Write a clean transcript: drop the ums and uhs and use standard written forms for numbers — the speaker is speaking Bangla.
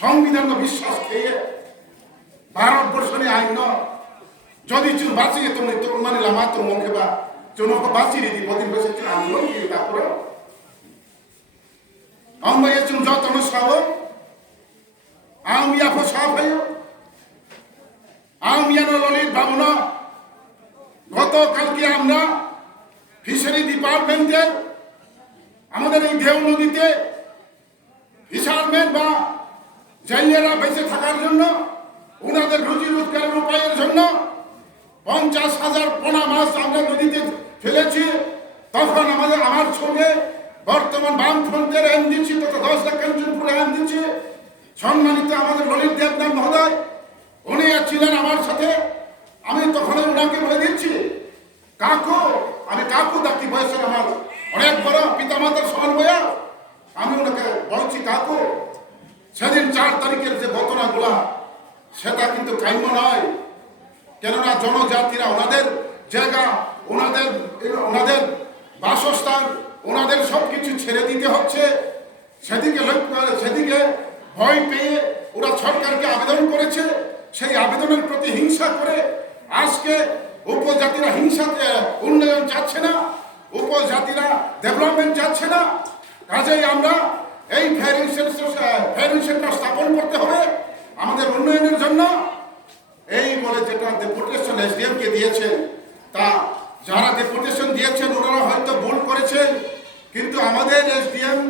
সংবিধান বিশ্বাস খেয়ে ভারতবর্ষের আইন যদি চুন বাঁচিয়ে তুমি তোর মানে লামা তো মুখে বা চুনকে বাঁচিয়ে দিই বদিন বসে আন্দোলন কি তারপরে আমরা চুন যতন সাব আমি এখন সাব হয়ে আমি ললিত বাবুনা গতকালকে আমরা ফিশারি ডিপার্টমেন্টের আমাদের এই দেও নদীতে ফিশারম্যান বা জেলেরা বেঁচে থাকার জন্য ওনাদের রুজি রোজগারের উপায়ের জন্য 50,000 পোনা মাছ আমরা নদীতে ফেলেছি। তখন আমার সঙ্গে বর্তমান বামফ্রন্টের এমডিসি তথা 10 লাখ কাঞ্চনপুরে এমডিসি সম্মানিত আমাদের ললিত দেবনাথ মহোদয় উনি ছিলেন আমার সাথে। আমি তখন ওনাকে বলে দিচ্ছি কাকু, আমি কাকু ডাকি, বয়সের আমার অনেক বড় পিতামাতার সমান বয়স। আমি ওনাকে বলছি কাকু, সেদিন 4 তারিখের যে ঘটনাগুলা সেটা কিন্তু কাম্য নয়। কেননা জনজাতিরা ওনাদের জায়গা, ওনাদের বাসস্থান, ওনাদের সব কিছু ছেড়ে দিতে হচ্ছে। সেদিকে ভয় পেয়ে ওরা সরকারকে আবেদন করেছে। সেই আবেদনের প্রতি হিংসা করে আজকে উপজাতিরা উন্নয়ন চাচ্ছে না, উপজাতিরা ডেভেলপমেন্ট চাচ্ছে না। কাজেই আমরা এই ফেয়ারিং সেন্টার স্থাপন করতে হবে আমাদের উন্নয়নের জন্য। এই বলে যেটা ডেপুটেশন এসডিএম কে দিয়েছে, তা যারা ডেপুটেশন দিয়েছেন ওনারা হয়তো ভুল করেছেন, কিন্তু আমাদের এসডিএম